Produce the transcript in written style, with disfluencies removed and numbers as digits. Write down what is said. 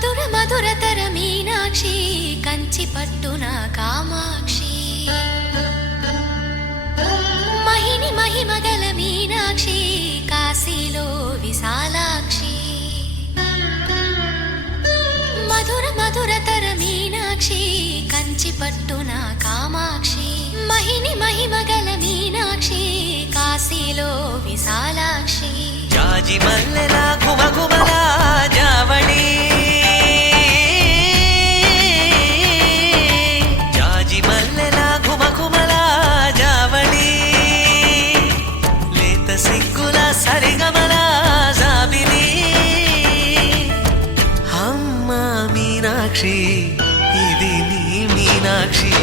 మధుర మధురతర మీనాక్షి కంచి పట్టున కామాక్షి మహిని మహిమగల మీనాక్షి కాశీలో విశాలాక్షి మధుర మధురతర మీనాక్షి కంచి పట్టున కామాక్షి మహిని మహిమగల మీనాక్షి కాశీలో విశాలాక్షి జాజి మల్లెలా ఘుమఘుమలా జావళి జాజి మల్లెలా ఘుమఘుమలా జావళి లేత సిగ్గుల సరిగమల జాబిలి అమ్మ మీనాక్షి ఇది నీ మీనాక్షి